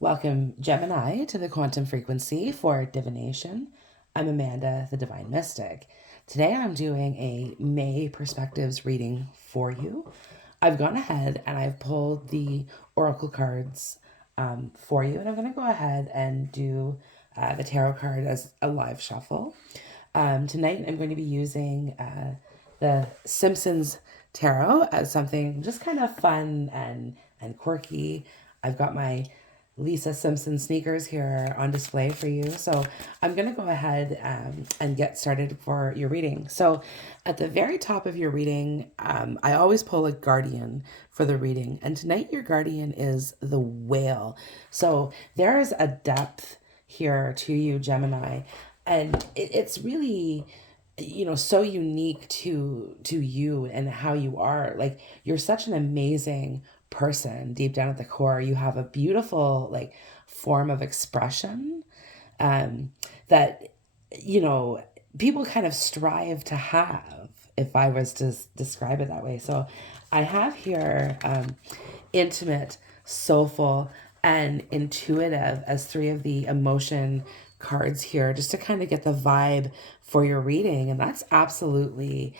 Welcome, Gemini, to the quantum frequency for divination. I'm Amanda, the Divine Mystic. Today I'm doing a May perspectives reading for you. I've gone ahead and I've pulled the oracle cards for you, and I'm going to go ahead and do the tarot card as a live shuffle. Tonight I'm going to be using the Simpsons tarot as something just kind of fun and quirky. I've got my Lisa Simpson sneakers here on display for you. So I'm going to go ahead and get started for your reading. So at the very top of your reading, I always pull a guardian for the reading. And tonight your guardian is the whale. So there is a depth here to you, Gemini. And it's really so unique to you and how you are. Like, you're such an amazing person deep down at the core. You have a beautiful form of expression that people kind of strive to have, if I was to describe it that way. So I have here intimate, soulful, and intuitive as three of the emotion cards here, just to kind of get the vibe for your reading. And that's absolutely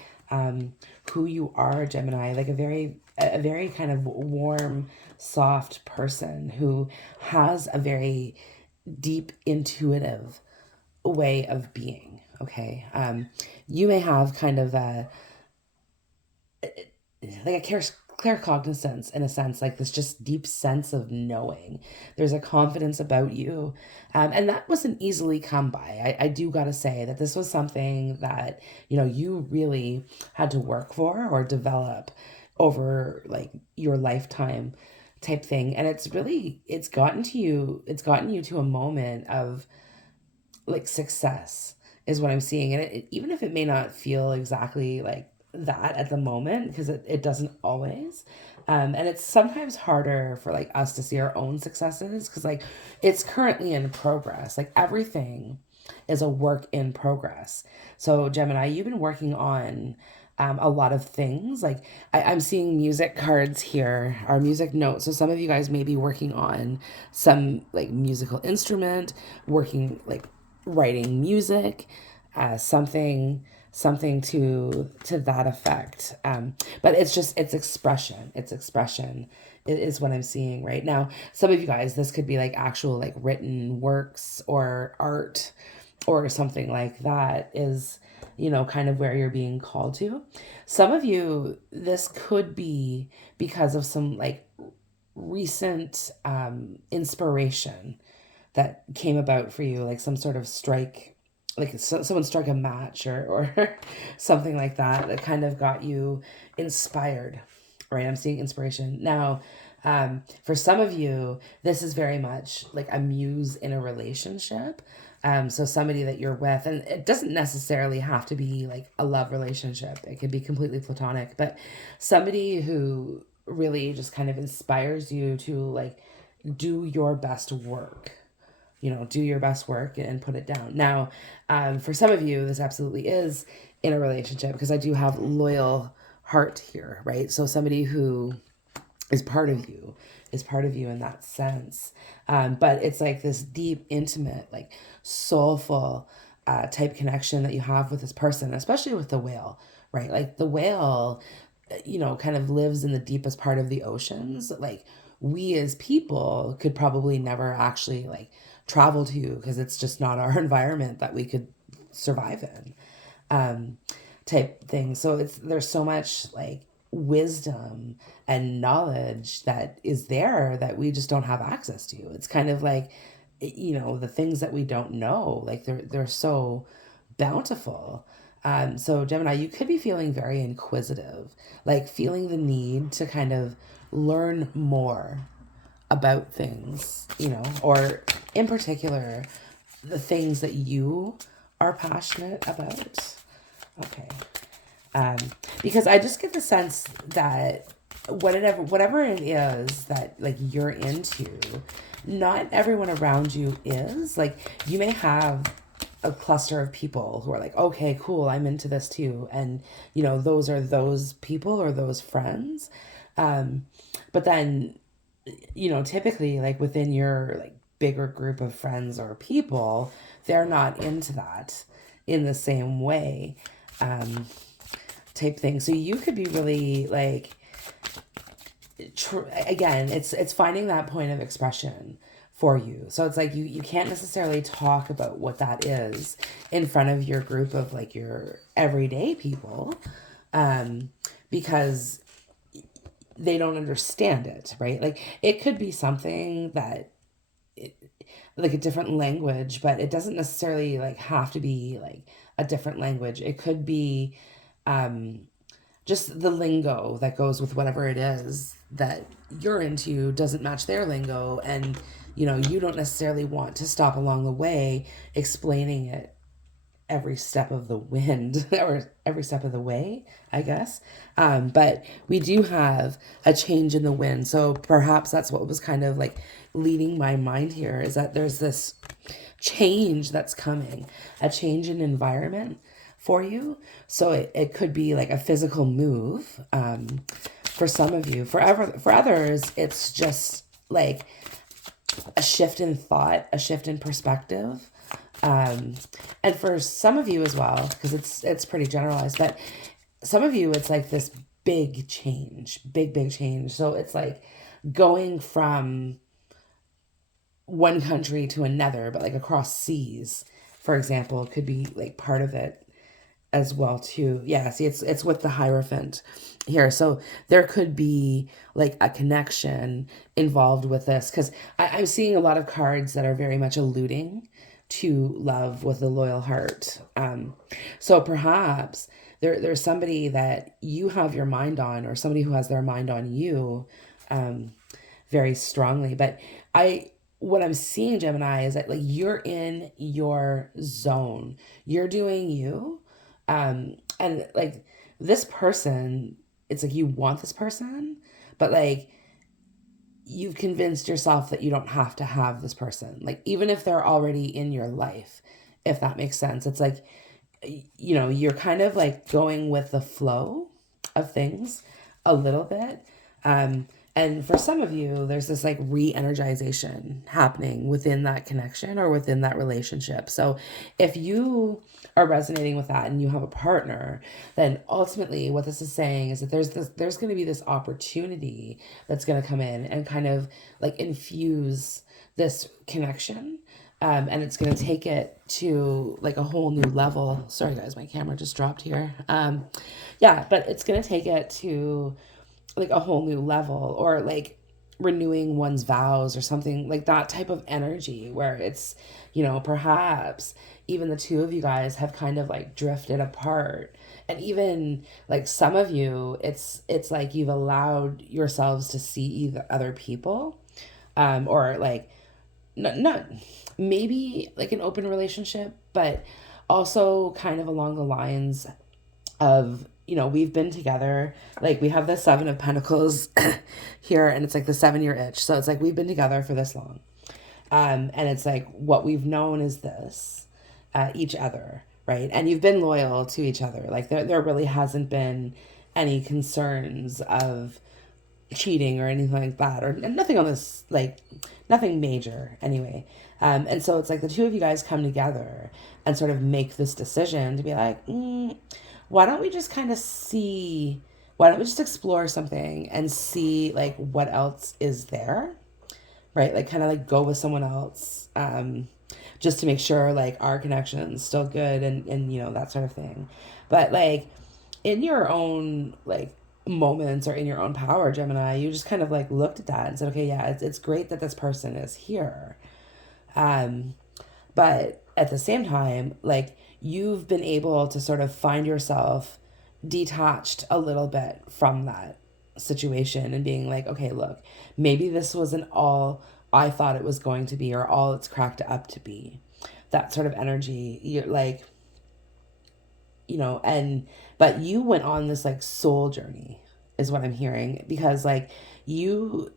who you are, Gemini. Like a very kind of warm, soft person who has a very deep, intuitive way of being. Okay. You may have kind of like a claircognizance, in a sense, like this just deep sense of knowing. There's a confidence about you, and that wasn't easily come by. I do gotta say that this was something that you really had to work for or develop over like your lifetime type thing. And it's gotten you to a moment of like success, is what I'm seeing. And even if it may not feel exactly like that at the moment, because it doesn't always, and it's sometimes harder for like us to see our own successes, because like it's currently in progress. Like everything is a work in progress. So Gemini, you've been working on a lot of things. Like I'm seeing music cards here, our music notes. So some of you guys may be working on some like musical instrument, working like writing music, something to that effect. But it's expression. It's expression. It is what I'm seeing right now. Some of you guys, this could be like actual like written works or art or something like that, is kind of where you're being called to. Some of you, this could be because of some like recent inspiration that came about for you, like some sort of strike, like someone struck a match or something like that that kind of got you inspired, right? I'm seeing inspiration. Now, for some of you, this is very much like a muse in a relationship. So somebody that you're with, and it doesn't necessarily have to be like a love relationship. It could be completely platonic, but somebody who really just kind of inspires you to like do your best work, do your best work and put it down. Now, for some of you, this absolutely is in a relationship, because I do have loyal heart here, right? So somebody who is part of you in that sense. But it's like this deep, intimate, like soulful type connection that you have with this person, especially with the whale, right? Like the whale, kind of lives in the deepest part of the oceans. Like we as people could probably never actually like travel to, because it's just not our environment that we could survive in, type thing. So there's so much like wisdom and knowledge that is there that we just don't have access to. It's kind of like, the things that we don't know, like they're so bountiful. So Gemini, you could be feeling very inquisitive, like feeling the need to kind of learn more about things, or in particular, the things that you are passionate about. Okay. Um, because I just get the sense that whatever it is that like you're into, not everyone around you is. Like you may have a cluster of people who are like, okay, cool, I'm into this too, and those are those people or those friends. But then typically like within your like bigger group of friends or people, they're not into that in the same way, um, type thing. So you could be really like, again, it's finding that point of expression for you. So it's like you can't necessarily talk about what that is in front of your group of like your everyday people, um, because they don't understand it, right? Like it could be something that like a different language, but it doesn't necessarily like have to be like a different language. It could be um just the lingo that goes with whatever it is that you're into doesn't match their lingo, and you don't necessarily want to stop along the way explaining it every step of the wind or every step of the way, I guess. But we do have a change in the wind. So perhaps that's what was kind of like leading my mind here, is that there's this change that's coming, a change in environment for you. So it could be like a physical move, for some of you. For others, it's just like a shift in thought, a shift in perspective. Um, and for some of you as well, because it's pretty generalized, but some of you, it's like this big change, big change. So it's like going from one country to another, but like across seas, for example, could be like part of it as well too. Yeah, see, it's with the Hierophant here. So there could be like a connection involved with this, because I'm seeing a lot of cards that are very much alluding to love with a loyal heart. So perhaps there's somebody that you have your mind on, or somebody who has their mind on you, um, very strongly. But what I'm seeing, Gemini, is that like you're in your zone, you're doing you, and like this person, it's like you want this person, but like you've convinced yourself that you don't have to have this person, like even if they're already in your life, if that makes sense. It's like you're kind of like going with the flow of things a little bit. And for some of you, there's this like re-energization happening within that connection or within that relationship. So if you are resonating with that and you have a partner, then ultimately what this is saying is that there's going to be this opportunity that's going to come in and kind of like infuse this connection, and it's going to take it to like a whole new level. Sorry guys, my camera just dropped here. Yeah, but it's going to take it to like a whole new level, or like renewing one's vows or something like that type of energy, where it's perhaps even the two of you guys have kind of like drifted apart. And even like some of you, it's like you've allowed yourselves to see either other people, or like not maybe like an open relationship, but also kind of along the lines of we've been together, like we have the Seven of Pentacles here, and it's like the 7-year itch. So it's like we've been together for this long, and it's like what we've known is this, each other, right? And you've been loyal to each other. Like there really hasn't been any concerns of cheating or anything like that, or nothing on this, like nothing major anyway. And so it's like the two of you guys come together and sort of make this decision to be like, why don't we just kind of see, why don't we just explore something and see like what else is there, right? Like kind of like go with someone else, just to make sure like our connection's still good, and that sort of thing. But like in your own like moments or in your own power, Gemini, you just kind of like looked at that and said, okay, yeah, it's great that this person is here. Um, but at the same time, like you've been able to sort of find yourself detached a little bit from that situation and being like, okay, look, maybe this wasn't all I thought it was going to be, or all it's cracked up to be. That sort of energy. You're like, and but you went on this like soul journey is what I'm hearing, because like you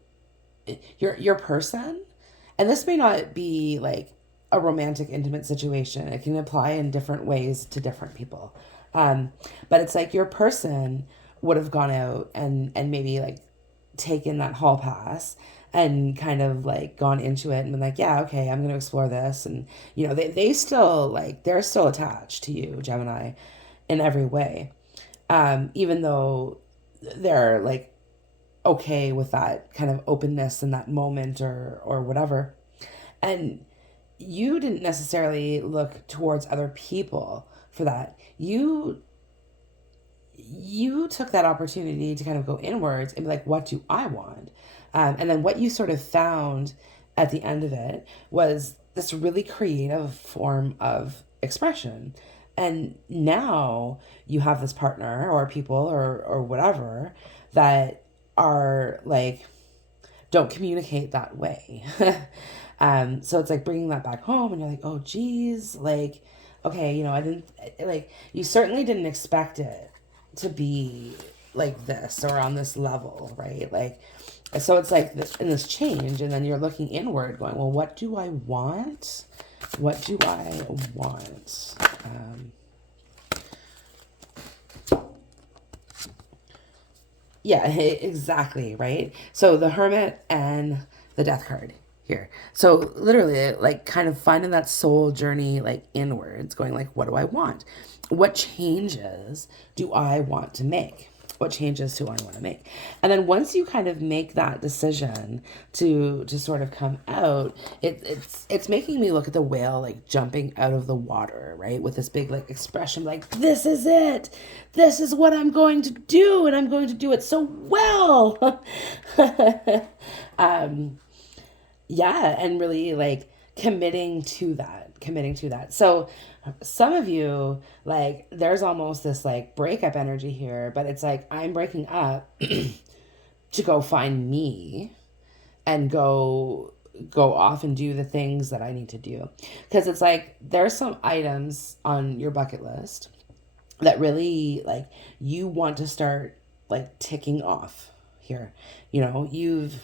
your person, and this may not be like a romantic intimate situation, it can apply in different ways to different people, but it's like your person would have gone out and maybe like taken that hall pass and kind of like gone into it and been like, yeah, okay, I'm going to explore this. And, they still like, they're still attached to you, Gemini, in every way. Even though they're like okay with that kind of openness in that moment or whatever. And you didn't necessarily look towards other people for that. You took that opportunity to kind of go inwards and be like, what do I want? And then what you sort of found at the end of it was this really creative form of expression. And now you have this partner or people or whatever that are like, don't communicate that way. So it's like bringing that back home and you're like, oh, geez, like, okay, I didn't, like, you certainly didn't expect it to be like this or on this level, right? Like, so it's like this, in this change, and then you're looking inward going, well, what do I want? What do I want? Yeah, exactly, right? So the Hermit and the Death card here. So literally, like, kind of finding that soul journey, like, inwards, going, like, what do I want? What changes do I want to make? What changes do I want to make? And then once you kind of make that decision to sort of come out, it's making me look at the whale like jumping out of the water, right? With this big like expression, like, this is it. This is what I'm going to do, and I'm going to do it so well. um, yeah, and really like committing to that. So some of you, like, there's almost this like breakup energy here, but it's like, I'm breaking up to go find me and go off and do the things that I need to do. Because it's like there's some items on your bucket list that really like you want to start like ticking off here. You've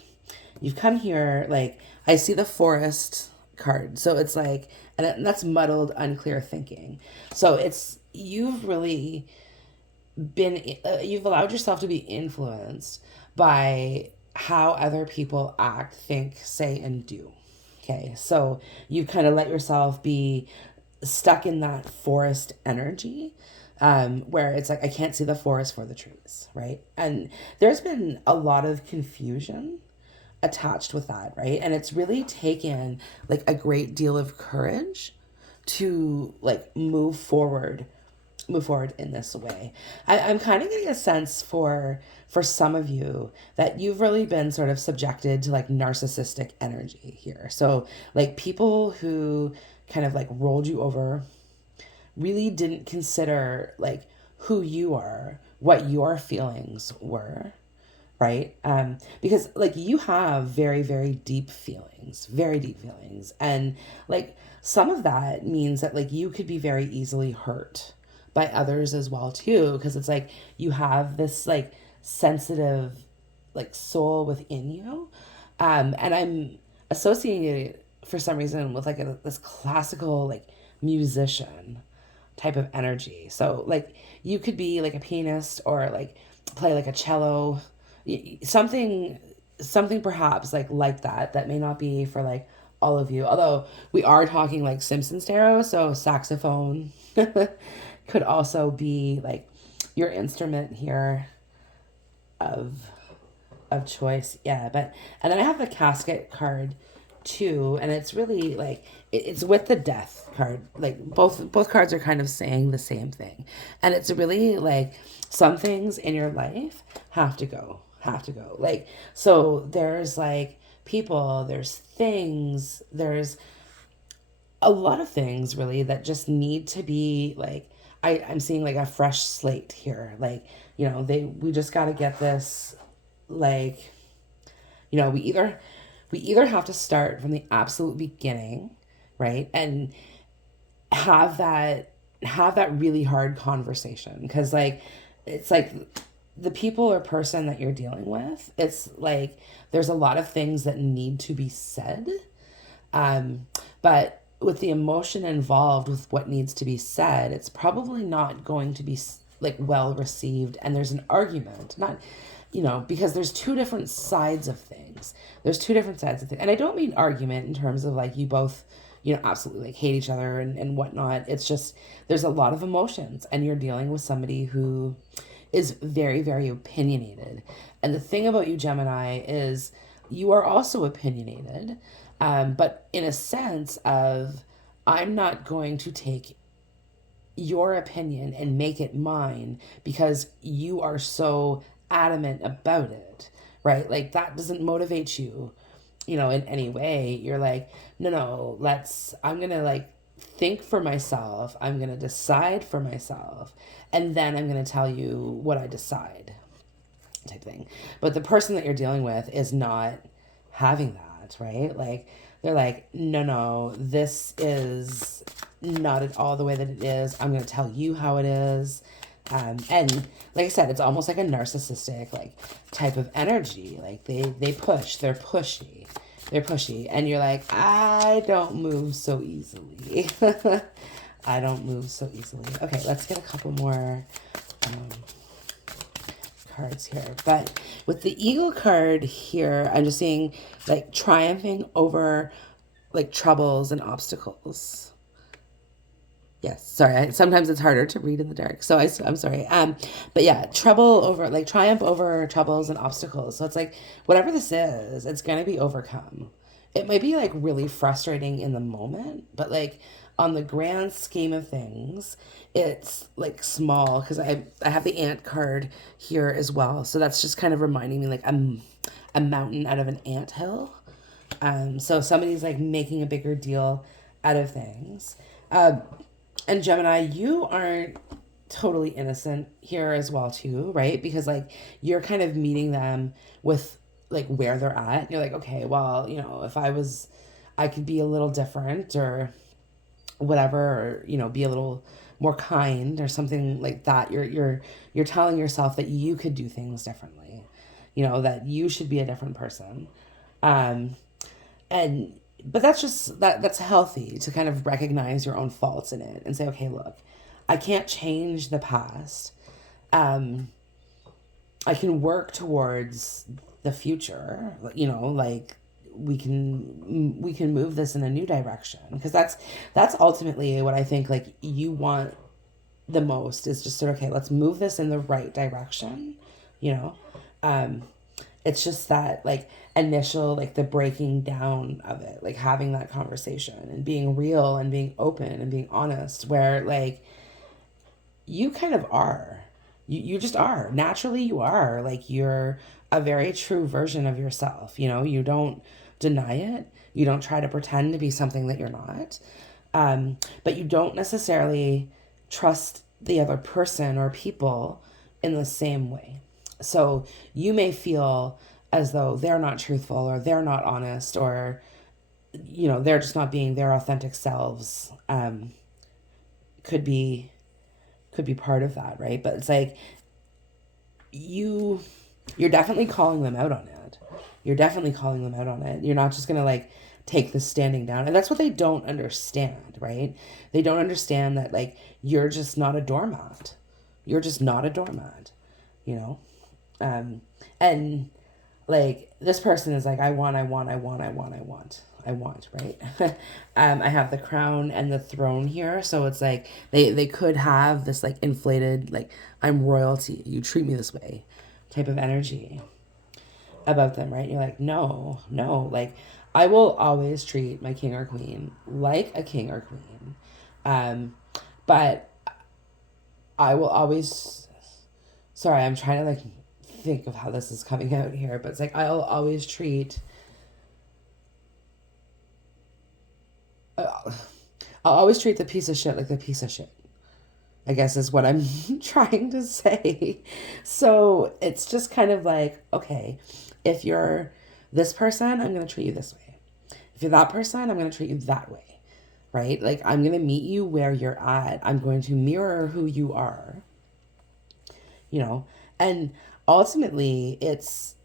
come here, like, I see the forest card. So it's like, and that's muddled, unclear thinking. So it's, you've really you've allowed yourself to be influenced by how other people act, think, say, and do. Okay. So you've kind of let yourself be stuck in that forest energy, where it's like, I can't see the forest for the trees, right? And there's been a lot of confusion attached with that, right? And it's really taken like a great deal of courage to like move forward in this way. I'm kind of getting a sense for some of you that you've really been sort of subjected to like narcissistic energy here. So like people who kind of like rolled you over, really didn't consider like who you are, what your feelings were, right? Because like you have very, very deep feelings. And like some of that means that like you could be very easily hurt by others as well too. Because it's like you have this like sensitive like soul within you. And I'm associating it for some reason with like this classical like musician type of energy. So like you could be like a pianist or like play like a cello, something perhaps like that may not be for like all of you, although we are talking like Simpsons tarot, so saxophone could also be like your instrument here of choice. Yeah, but and then I have the casket card too, and it's really like it's with the death card. Like both cards are kind of saying the same thing, and it's really like some things in your life have to go. Like, so there's like people, there's things, there's a lot of things really that just need to be like, I'm seeing like a fresh slate here. Like, we just got to get this, like, we either have to start from the absolute beginning, right? And have that really hard conversation. Because like it's like the people or person that you're dealing with, it's like there's a lot of things that need to be said, but with the emotion involved with what needs to be said, it's probably not going to be like well received, and there's an argument, because there's two different sides of things. There's two different sides of things. And I don't mean argument in terms of like you both, absolutely like hate each other and whatnot. It's just there's a lot of emotions and you're dealing with somebody who is very, very opinionated. And the thing about you, Gemini, is you are also opinionated, but in a sense of I'm not going to take your opinion and make it mine because you are so adamant about it, right? Like that doesn't motivate you, in any way. You're like, no, I'm gonna like think for myself, I'm gonna decide for myself, and then I'm gonna tell you what I decide, type thing. But the person that you're dealing with is not having that, right? Like they're like, no, this is not at all the way that it is. I'm going to tell you how it is. And like I said, it's almost like a narcissistic like type of energy. Like they push, they're pushy. And you're like, I don't move so easily. I don't move so easily. Okay, let's get a couple more cards here. But with the Eagle card here, I'm just seeing like triumphing over like troubles and obstacles. Yes, sorry. Sometimes it's harder to read in the dark, so I'm sorry. But yeah, triumph over troubles and obstacles. So it's like whatever this is, it's gonna be overcome. It might be like really frustrating in the moment, but like on the grand scheme of things, it's like small because I have the ant card here as well. So that's just kind of reminding me like a mountain out of an ant hill. So somebody's like making a bigger deal out of things. And Gemini, you aren't totally innocent here as well too, right? Because like you're kind of meeting them with like where they're at. You're like, okay, well, if I could be a little different or whatever, or be a little more kind or something like that. You're telling yourself that you could do things differently, that you should be a different person. And but that's healthy to kind of recognize your own faults in it and say, okay, look, I can't change the past. I can work towards the future, like we can move this in a new direction, because that's ultimately what I think like you want the most, is just sort of, okay, let's move this in the right direction, it's just that like initial, like the breaking down of it, like having that conversation and being real and being open and being honest, where like you kind of are, you just are naturally, you are like, you're a very true version of yourself. You don't deny it, you don't try to pretend to be something that you're not. But you don't necessarily trust the other person or people in the same way. So you may feel as though they're not truthful or they're not honest, or they're just not being their authentic selves. Could be part of that, right? But it's like you're definitely calling them out on it. You're definitely calling them out on it. You're not just gonna like take the standing down. And that's what they don't understand, right? They don't understand that like you're just not a doormat. You're just not a doormat, and like this person is like, I want, right? I have the crown and the throne here. So it's like they could have this like inflated, like, I'm royalty, you treat me this way type of energy about them, right? You're like, no, like I will always treat my king or queen like a king or queen. But I will always, sorry, I'm trying to like think of how this is coming out here, but it's like I'll always treat I'll always treat the piece of shit like the piece of shit, I guess is what I'm trying to say. So it's just kind of like, okay, if you're this person, I'm going to treat you this way. If you're that person, I'm going to treat you that way, right? Like I'm going to meet you where you're at. I'm going to mirror who you are, and ultimately it's,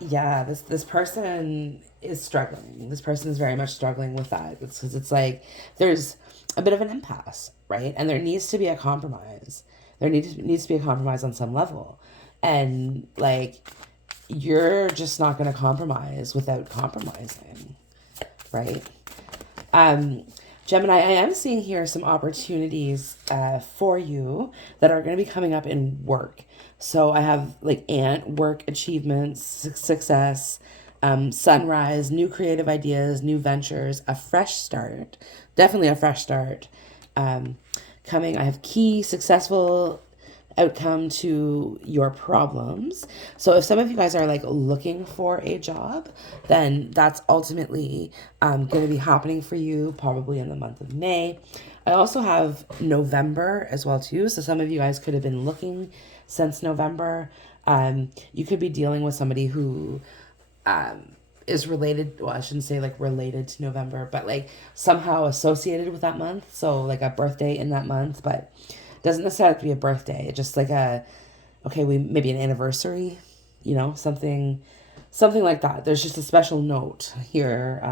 yeah, this person is struggling. This person is very much struggling with that. It's because it's like there's a bit of an impasse, right? And there needs to be a compromise. There needs to be a compromise on some level. And like, you're just not going to compromise without compromising, right? Um, Gemini, I am seeing here some opportunities for you that are going to be coming up in work. So I have like work achievements, success, sunrise, new creative ideas, new ventures, a fresh start, definitely a fresh start. Um, Coming, I have key successful outcome to your problems. So if some of you guys are like looking for a job, then that's ultimately going to be happening for you probably in the month of May. I also have November as well too. So some of you guys could have been looking since November. You could be dealing with somebody who is related, well, I shouldn't say like related to November, but like somehow associated with that month. So like a birthday in that month, but doesn't necessarily have to be a birthday. It's just like okay, we maybe an anniversary, something like that. There's just a special note here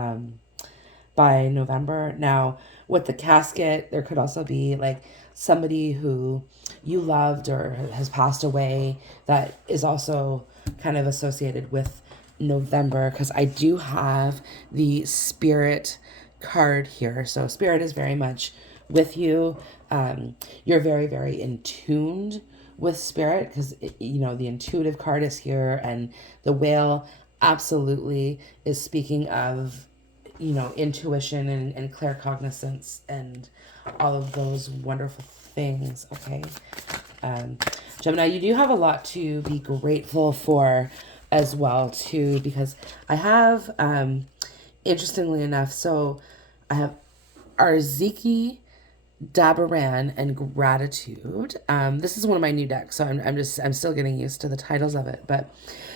by November. Now, with the casket, there could also be like somebody who you loved or has passed away that is also kind of associated with November, because I do have the spirit card here. So spirit is very much with you. You're very, very in tuned with spirit, because the intuitive card is here, and the whale absolutely is speaking of intuition and claircognizance and all of those wonderful things. Okay. Gemini, you do have a lot to be grateful for as well too, because I have interestingly enough, so I have Arziki, Dabaran, and Gratitude. This is one of my new decks, so I'm still getting used to the titles of it. But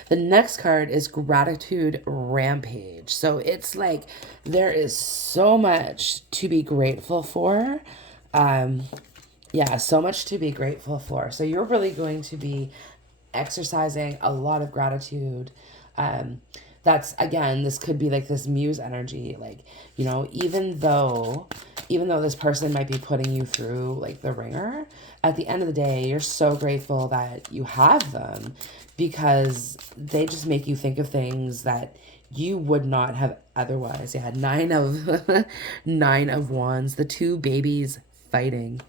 the next card is Gratitude Rampage. So it's like there is so much to be grateful for. Yeah, so much to be grateful for. So you're really going to be exercising a lot of gratitude. That's, again, this could be like this muse energy, like, even though this person might be putting you through like the ringer, at the end of the day, you're so grateful that you have them, because they just make you think of things that you would not have otherwise. You had nine of wands, the two babies fighting.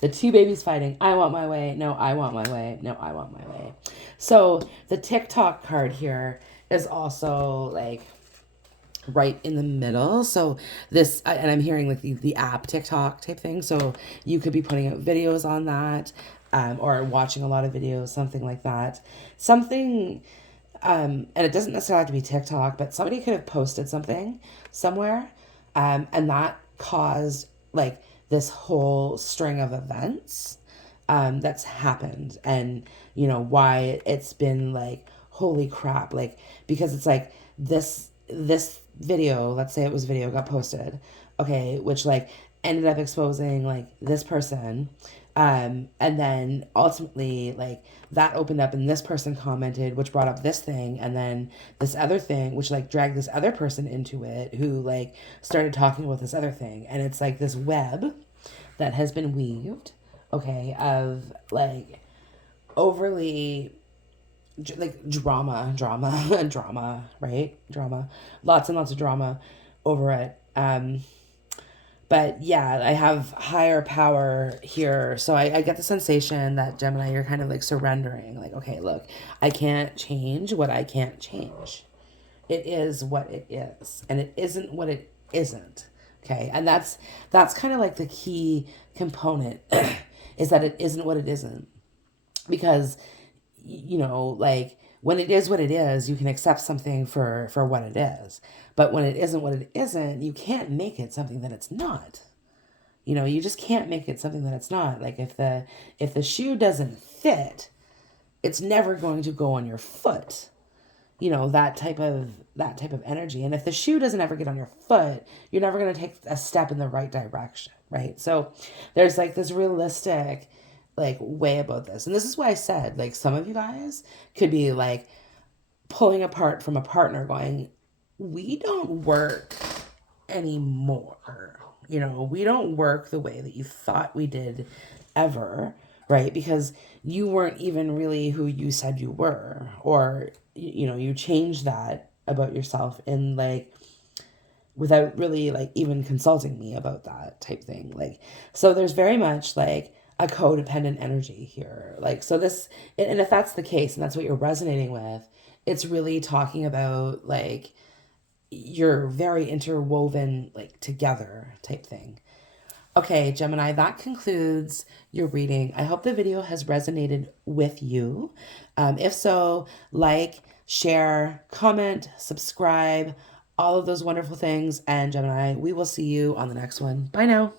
The two babies fighting. I want my way. No, I want my way. No, I want my way. So the TikTok card here is also like right in the middle. So this, and I'm hearing like the app TikTok type thing. So you could be putting out videos on that, or watching a lot of videos, something like that. Something, and it doesn't necessarily have to be TikTok, but somebody could have posted something somewhere, and that caused like this whole string of events that's happened, and why it's been like holy crap, like, because it's like this video, let's say it was video, got posted, okay, which like ended up exposing like this person, and then ultimately like that opened up and this person commented, which brought up this thing, and then this other thing which like dragged this other person into it, who like started talking about this other thing, and it's like this web that has been weaved, okay, of like overly like drama, right? Drama, lots and lots of drama over it. But yeah, I have higher power here. So I get the sensation that, Gemini, you're kind of like surrendering. Like, okay, look, I can't change what I can't change. It is what it is. And it isn't what it isn't. Okay. And that's kind of like the key component is that it isn't what it isn't. Because, like when it is what it is, you can accept something for what it is. But when it isn't what it isn't, you can't make it something that it's not. You just can't make it something that it's not. Like if the shoe doesn't fit, it's never going to go on your foot. That type of energy. And if the shoe doesn't ever get on your foot, you're never going to take a step in the right direction, right? So there's like this realistic like way about this. And this is why I said, like, some of you guys could be like pulling apart from a partner going, we don't work anymore. We don't work the way that you thought we did ever. right? Because you weren't even really who you said you were, or you changed that about yourself in like without really like even consulting me about that type thing. Like, so there's very much like a codependent energy here. Like, so this, and if that's the case and that's what you're resonating with, it's really talking about like you're very interwoven, like together type thing. Okay, Gemini, that concludes your reading. I hope the video has resonated with you. If so, like, share, comment, subscribe, all of those wonderful things. And Gemini, we will see you on the next one. Bye now.